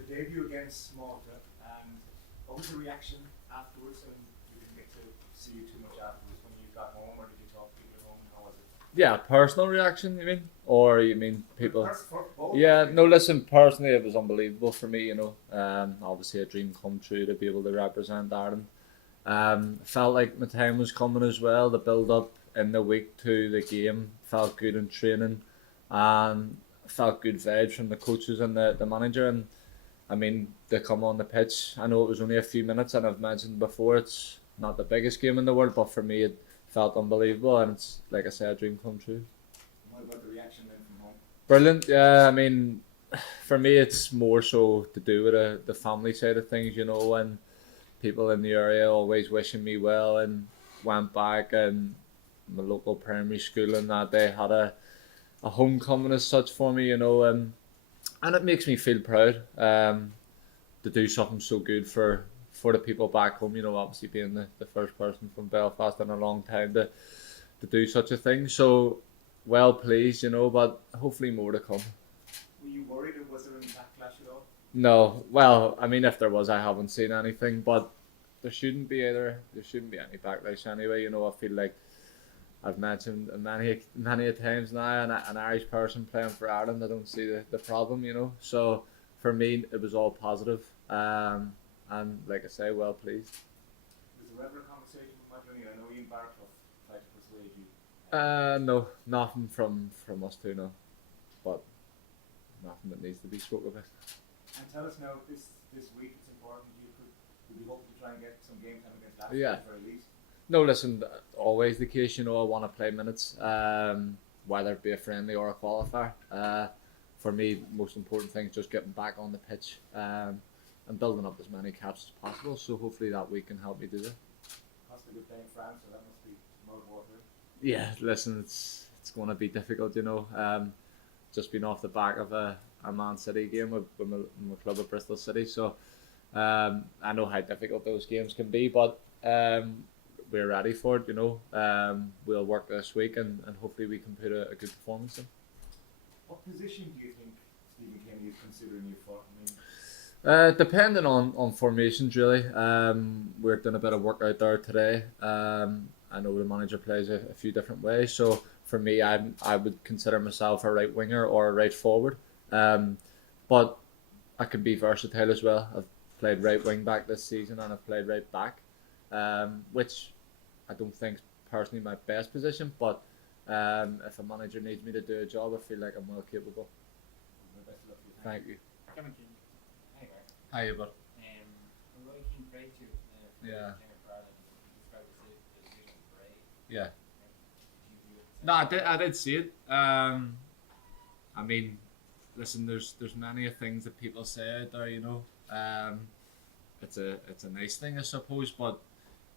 the debut against Malta, and what was the reaction afterwards? And you didn't get to see you too much afterwards when you got home, or did you talk to people at home? How was it? Yeah, personal reaction, you mean? Or you mean people? Both. Yeah, no, listen, personally, it was unbelievable for me, you know. Obviously, a dream come true to be able to represent Ireland. Felt like my time was coming as well. The build up in the week to the game felt good in training, and felt good vibes from the coaches and the manager. And I mean, they come on the pitch. I know it was only a few minutes, and I've mentioned before it's not the biggest game in the world, but for me it felt unbelievable, and it's like I said, a dream come true. What about the reaction then from home? Brilliant. Yeah, I mean, for me it's more so to do with the family side of things, you know, and people in the area always wishing me well, and went back and my local primary school and that they had a homecoming as such for me, you know, and it makes me feel proud to do something so good for the people back home, you know, obviously being the first person from Belfast in a long time to do such a thing. So well pleased, you know, but hopefully more to come. Were you worried, or was there any backlash at all? No, well, I mean, if there was, I haven't seen anything, but there shouldn't be any backlash anyway. You know, I feel like I've mentioned many a times now, an Irish person playing for Ireland, I don't see the problem, you know. So for me, it was all positive, and like I say, well pleased. Was there ever a conversation with Madeleine? I know Ian Barclough tried to persuade you. No, nothing from us two, no, but nothing that needs to be spoke about. And tell us now, this week it's important. Would you hope to try and get some game time against Latvia Yeah. at the very least? No, listen, always the case, you know, I want to play minutes, whether it be a friendly or a qualifier. For me, most important thing is just getting back on the pitch and building up as many caps as possible. So hopefully that week can help me do that. Possibly playing France, so that must be mud water. Yeah, listen, it's going to be difficult, you know. Just been off the back of a Man City game with my club at Bristol City, so I know how difficult those games can be, but we're ready for it, you know. We'll work this week and hopefully we can put a good performance in. What position do you think Stephen Kenny is considering you for? I mean, Depending on formations, really. We're doing a bit of work out there today. I know the manager plays a few different ways, so for me, I would consider myself a right winger or a right forward. But I can be versatile as well. I've played right wing back this season and I've played right back, which I don't think is personally my best position, but if a manager needs me to do a job, I feel like I'm well capable. best of luck to you. Thank you. Kevin King. Hey, Mark. Hi, bud. I'm really keen to praise you. Yeah. Describe the season great. Yeah. Do you No, I did see it. I mean, listen, there's many things that people say out there, you know. It's a nice thing, I suppose, but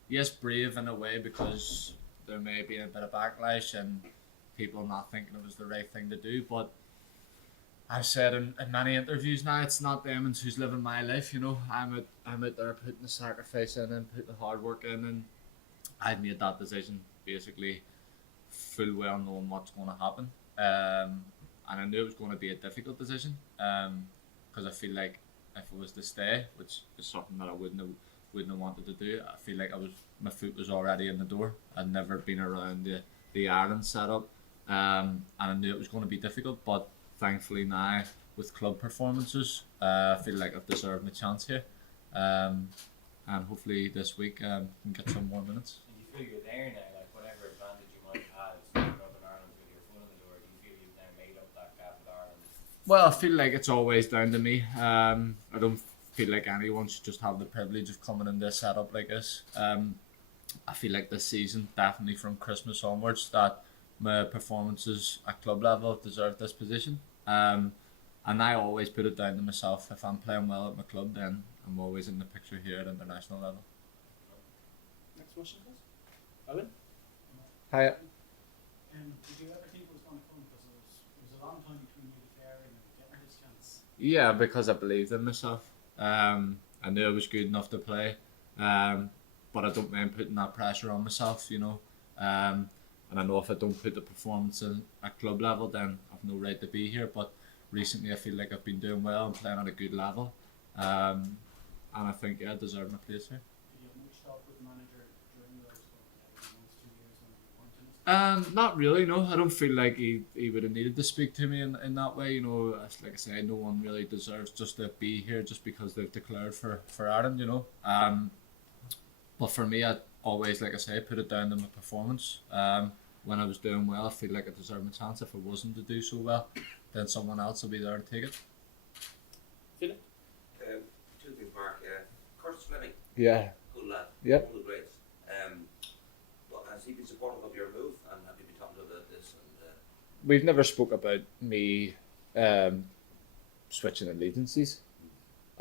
yes, brave in a way, because there may be a bit of backlash and people not thinking it was the right thing to do. But I've said in many interviews now, it's not them who's living my life, you know. I'm out there putting the sacrifice in and putting the hard work in, and I've made that decision basically full well knowing what's going to happen. And I knew it was going to be a difficult decision, because I feel like if it was to stay, which is something that I wouldn't have wanted to do, I feel like my foot was already in the door. I'd never been around the Ireland setup, and I knew it was going to be difficult. But thankfully now, with club performances, I feel like I've deserved my chance here, and hopefully this week can get some more minutes. And you feel you're there now, like whatever advantage you might have in Northern Ireland with your foot in the door, do you feel you've now made up that gap with Ireland? Well, I feel like it's always down to me. I don't feel like anyone should just have the privilege of coming in this setup like this. I feel like this season, definitely from Christmas onwards, that my performances at club level deserve this position. And I always put it down to myself. If I'm playing well at my club, then I'm always in the picture here at international level. Next question, please. Owen? Hi. Did you ever think it was going to come? Because it was a long time between you declaring and getting this chance. Yeah, because I believed in myself. I knew I was good enough to play, but I don't mind putting that pressure on myself, you know. And I know if I don't put the performance in at club level, then I've no right to be here. But recently I feel like I've been doing well and playing at a good level. And I think I deserve my place here. Did you have much talk with the manager during those 2 years when you weren't in it? Not really, no. I don't feel like he would have needed to speak to me in that way. Like I say, no one really deserves just to be here just because they've declared for Ireland, But for me, I always, like I say, put it down to my performance. When I was doing well, I feel like I deserved my chance. If I wasn't to do so well, then someone else will be there to take it. Philip? Two things, Mark. Curtis Fleming, Yeah. good lad. Yep. One of the greats. Has he been supportive of your move, and have you been talking about this? And We've never spoke about me switching allegiances,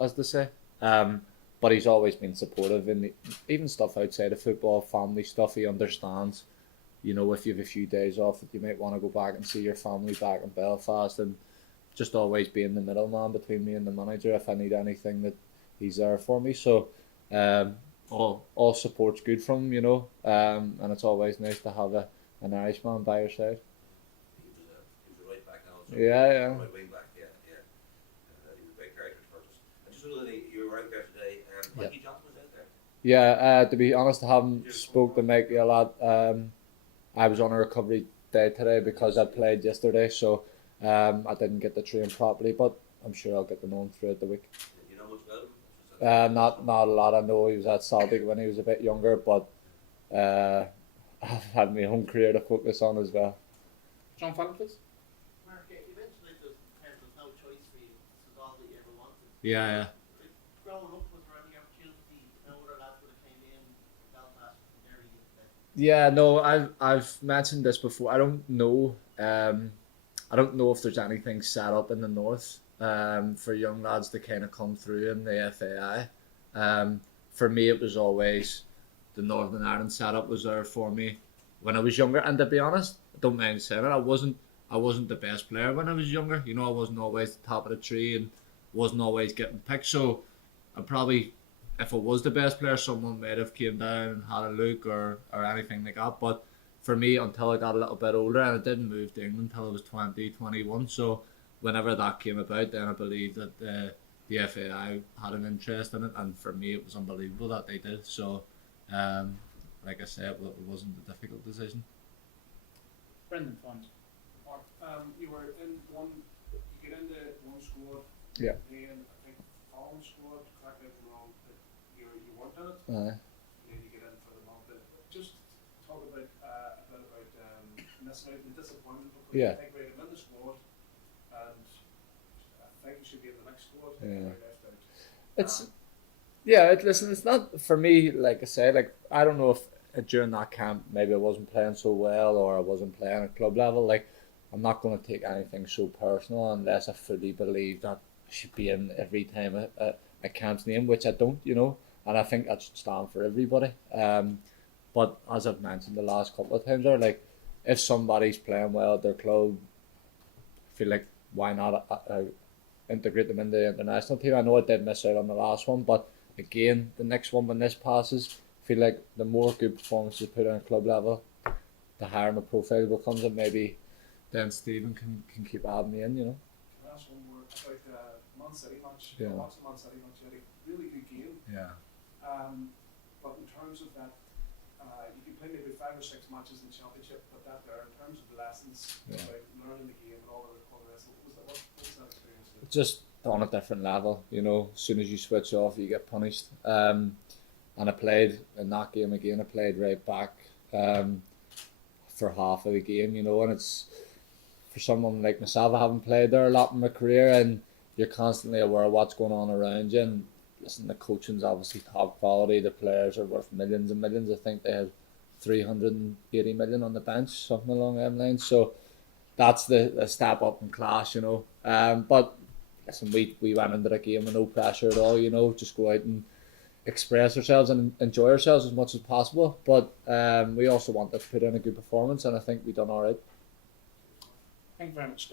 as they say. But he's always been supportive in even stuff outside of football, family stuff. He understands, if you have a few days off, that you might want to go back and see your family back in Belfast, and just always being the middleman between me and the manager. If I need anything, that he's there for me. So all support's good from him, and it's always nice to have an Irishman by your side. he was a right back now. Also. Yeah. Right wing back, yeah. He was a great character for us. I just wanted to, you were out there today. Mikey Johnson was out there. Yeah, to be honest, I haven't spoke to Mikey a lot. I was on a recovery day today because I played yesterday, so I didn't get to train properly, but I'm sure I'll get to know him throughout the week. Do you know much about him? Not a lot. I know he was at Celtic when he was a bit younger, but I've had my own career to focus on as well. John Fallon, please. Mark, you mentioned that there was no choice for you. This was all that you ever wanted. Yeah. Growing up, was there any opportunity? No other lads would have came in Belfast from Derry. Yeah, no, I've mentioned this before. I don't know. I don't know if there's anything set up in the north for young lads to kind of come through in the FAI. For me, it was always the Northern Ireland setup was there for me when I was younger. And to be honest, I don't mind saying it. I wasn't the best player when I was younger. I wasn't always the top of the tree and wasn't always getting picked. So I probably, if I was the best player, someone might have came down and had a look or anything like that. But for me, until I got a little bit older, and I didn't move to England until I was 20, 21. So whenever that came about, then I believed that the FAI had an interest in it. And for me, it was unbelievable that they did. So, like I said, it wasn't a difficult decision. Brendan Fund. You were in one, you get into one squad, Yeah. then I think following squad, correct me if I'm wrong, that you weren't in it, Uh, and then you get in for the month. Just talk about a bit about missing out, the disappointment, because Yeah. I think right, I'm in the squad, and I think you should be in the next squad. Yeah. Right left out. It's listen, it's not for me. Like I say, I don't know if during that camp maybe I wasn't playing so well or I wasn't playing at club level. I'm not going to take anything so personal unless I fully believe that I should be in every time a camp's name, which I don't, and I think that should stand for everybody. But as I've mentioned the last couple of times, if somebody's playing well at their club, I feel like why not integrate them in the international team. I know I did miss out on the last one, but again, the next one when this passes, I feel like the more good performances put on club level, the higher my profile becomes, and maybe then Stephen can keep adding me in, Can I ask one more about the Man City match? Yeah. I watched the Man City match, you had a really good game. Yeah. But in terms of that, you could play maybe 5 or 6 matches in the championship, but that there, in terms of the lessons Yeah. about learning the game and all the rest, what was that experience like? Just on a different level, as soon as you switch off, you get punished. And I played in that game again. I played right back for half of the game, and it's for someone like myself. I haven't played there a lot in my career, and you're constantly aware of what's going on around you. And listen, the coaching's obviously top quality. The players are worth millions and millions. I think they have 380 million on the bench, something along them lines. So that's the step up in class, But listen, we went into the game with no pressure at all, just go out and express ourselves and enjoy ourselves as much as possible. But we also wanted to put in a good performance, and I think we done all right. Thank you very much, Scott.